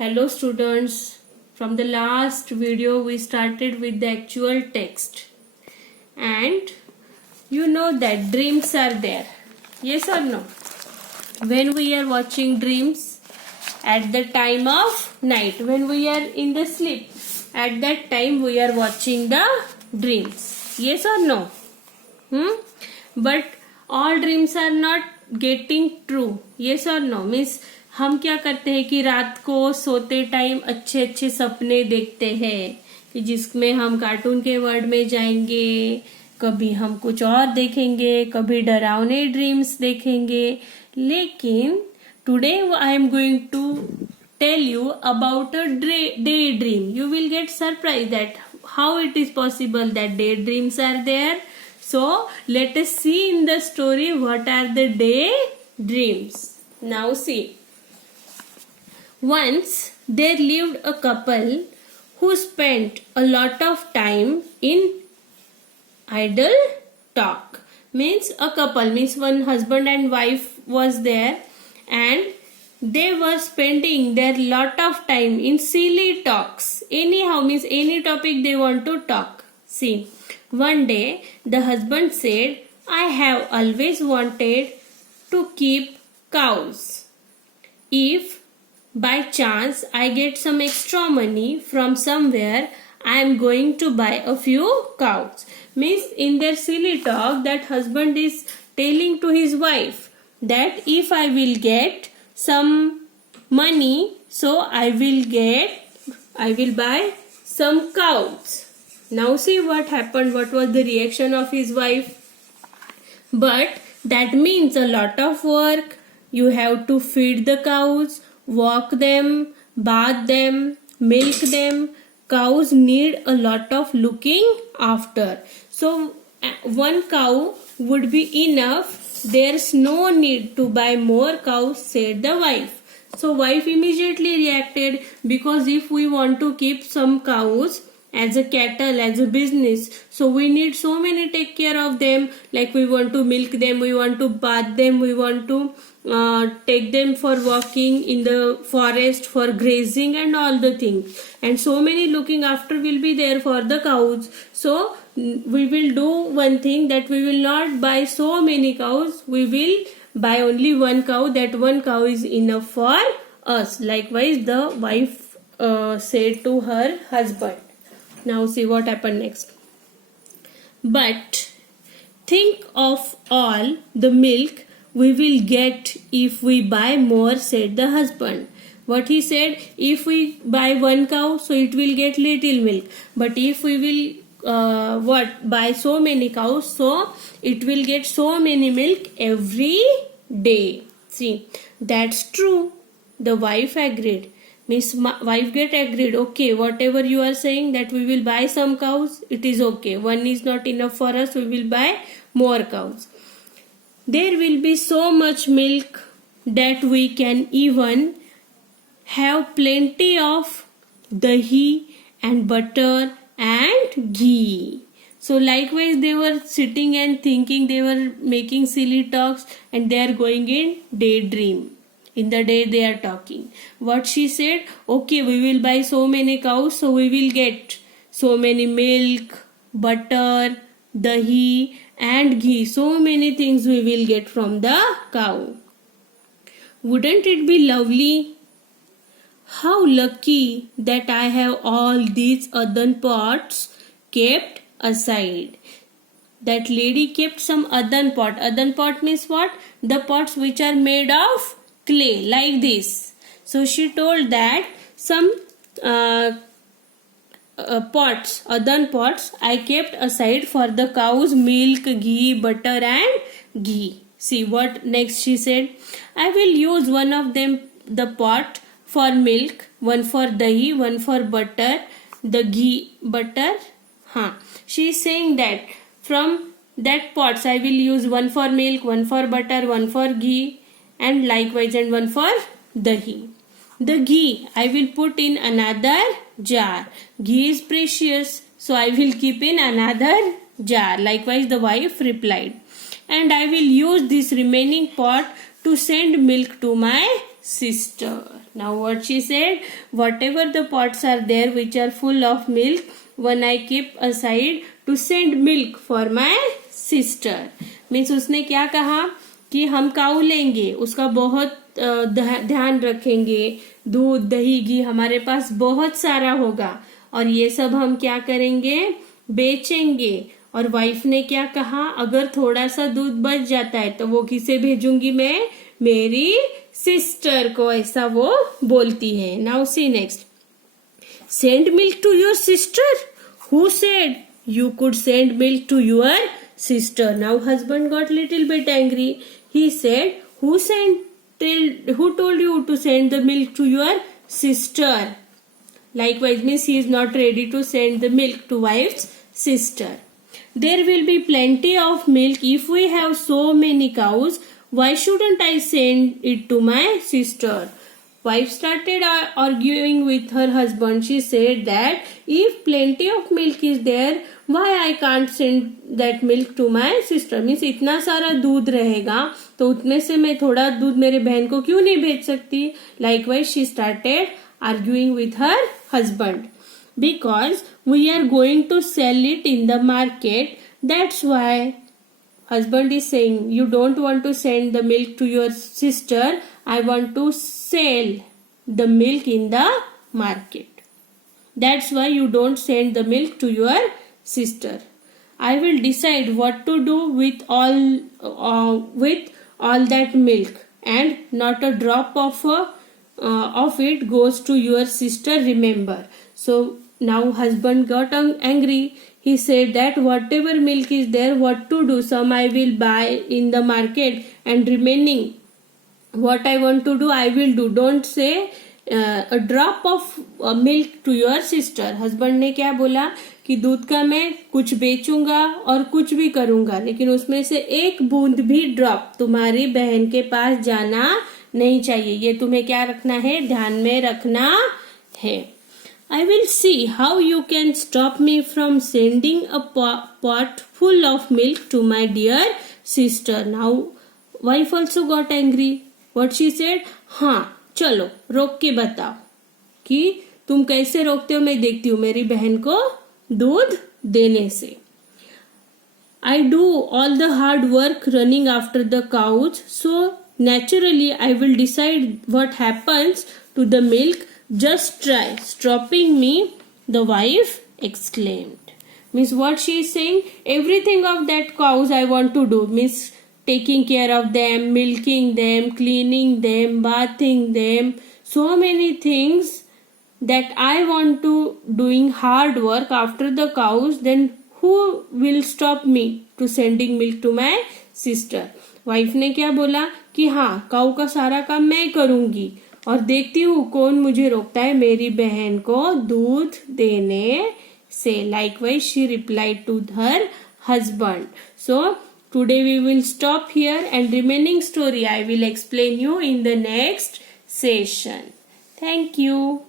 Hello students, from the last video we started with the actual text and you know that dreams are there. Yes or no? When we are watching dreams at the time of night, when we are in the sleep, at that time we are watching the dreams. Yes or no? But all dreams are not getting true. Yes or no? Means हम क्या करते हैं कि रात को सोते time अच्छे अच्छे सपने देखते हैं कि जिसमें हम कार्टून के वर्ल्ड में जाएंगे, कभी हम कुछ और देखेंगे, कभी डरावने ड्रीम्स देखेंगे. लेकिन today I am going to tell you about a day dream. You will get surprise that how it is possible that daydreams are there. So let us see in the story what are the daydreams. Now see. Once there lived a couple who spent a lot of time in idle talk. Means a couple, means one husband and wife was there and they were spending their lot of time in silly talks. Anyhow, means any topic they want to talk. See, one day the husband said, I have always wanted to keep cows. If by chance I get some extra money from somewhere, I am going to buy a few cows. Means in their silly talk, that husband is telling to his wife that if I will get some money, so I will buy some cows. Now see what happened, what was the reaction of his wife. But that means a lot of work. You have to feed the cows, walk them, bath them, milk them. Cows need a lot of looking after. So one cow would be enough. There's no need to buy more cows, said the wife. So wife immediately reacted, because if we want to keep some cows as a cattle, as a business, so we need so many take care of them, like we want to milk them, we want to bath them, we want to take them for walking in the forest, for grazing and all the things, and so many looking after will be there for the cows. So we will do one thing, that we will not buy so many cows, we will buy only one cow, that one cow is enough for us. Likewise the wife said to her husband. Now see what happened next. But think of all the milk we will get if we buy more, said the husband. What he said, if we buy one cow, so it will get little milk. But if we will buy so many cows, so it will get so many milk every day. See, that's true. The wife agreed. Miss wife get agreed. Okay, whatever you are saying, that we will buy some cows, it is okay. One is not enough for us, we will buy more cows. There will be so much milk that we can even have plenty of dahi and butter and ghee. So likewise they were sitting and thinking, they were making silly talks, and they are going in daydream. In the day they are talking. What she said, okay, we will buy so many cows, so we will get so many milk, butter, dahi and ghee. So many things we will get from the cow. Wouldn't it be lovely? How lucky that I have all these earthen pots kept aside. That lady kept some earthen pot. Earthen pot means what? The pots which are made of clay, like this. So she told that some pots, earthen pots, I kept aside for the cows' milk, ghee, butter and ghee. See what next she said. I will use one of them, the pot for milk, one for dahi, one for butter, the ghee, butter. She is saying that from that pots I will use one for milk, one for butter, one for ghee, and likewise and one for dahi. The ghee I will put in another jar. Ghee is precious, so I will keep in another jar. Likewise the wife replied. And I will use this remaining pot to send milk to my sister. Now what she said, whatever the pots are there which are full of milk, one I keep aside to send milk for my sister. Means उसने क्या कहा कि हम काऊ लेंगे, उसका बहुत ध्यान रखेंगे, दूध दही घी हमारे पास बहुत सारा होगा और ये सब हम क्या करेंगे, बेचेंगे. और वाइफ ने क्या कहा, अगर थोड़ा सा दूध बच जाता है तो वो किसे भेजूंगी मैं, मेरी सिस्टर को, ऐसा वो बोलती है. Now see next, send milk to your sister. Who said you could send milk to your sister? Now husband got little bit angry. He said, who told you to send the milk to your sister? Likewise means he is not ready to send the milk to wife's sister. There will be plenty of milk if we have so many cows. Why shouldn't I send it to my sister? Wife started arguing with her husband. She said that if plenty of milk is there, why I can't send that milk to my sister? Means इतना सारा दूध रहेगा तो उतने से मैं थोड़ा दूध मेरे बहन को क्यों नहीं भेज सकती. Likewise she started arguing with her husband. Because we are going to sell it in the market, that's why. Husband is saying, you don't want to send the milk to your sister, I want to sell the milk in the market. That's why you don't send the milk to your sister. I will decide what to do with all that milk, and not a drop of it goes to your sister, remember. So now husband got angry. He said that whatever milk is there, what to do, some I will buy in the market and remaining what I want to do I will do. Don't say a drop of milk to your sister. Husband ने क्या बोला कि दूध का मैं कुछ बेचूंगा और कुछ भी करूंगा, लेकिन उसमें से एक बूंद भी ड्रॉप तुम्हारी बहन के पास जाना नहीं चाहिए. ये तुम्हें क्या रखना है, ध्यान में रखना है. I will see how you can stop me from sending a pot full of milk to my dear sister. Now wife also got angry. What she said, हाँ चलो रोक के बताओ कि तुम कैसे रोकते हो, मैं देखती हूँ मेरी बहन को दूध देने से. I do all the hard work running after the cows, so naturally I will decide what happens to the milk. Just try stopping me, the wife exclaimed. Means what she is saying, everything of that cows I want to do, means taking care of them, milking them, cleaning them, bathing them, so many things that I want to doing hard work after the cows. Then who will stop me to sending milk to my sister? Wife ने क्या बोला कि हाँ काऊ का सारा काम मैं करूंगी और देखती हूँ कौन मुझे रोकता है मेरी बहन को दूध देने से. Likewise she replied to her husband. So today we will stop here, and remaining story I will explain you in the next session. Thank you.